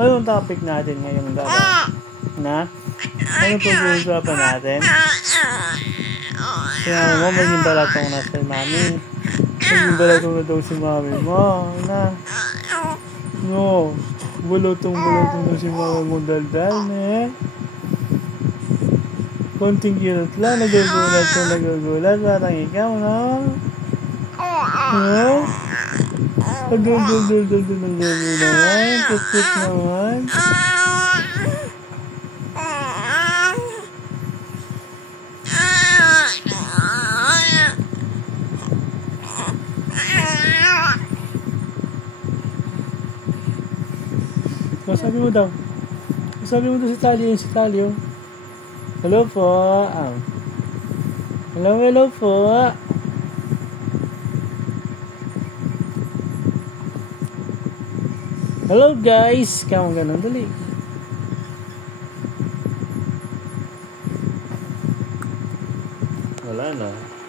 Anong topic natin ngayong dalawa? Na? Ano pag-uusapan natin? Sinabi mo, maging balatong na si mami. Maging balatong na daw si mami mo. Na? No. Bulutong na si mami mo daldal, ne? Konting kirot lang, nagugulat. Parang ikaw, no? No? Dul naman. Kut naman. Sabi mo daw si Tali. Hello po. Hello po. Hello guys. Kaya ganun dali. Wala na.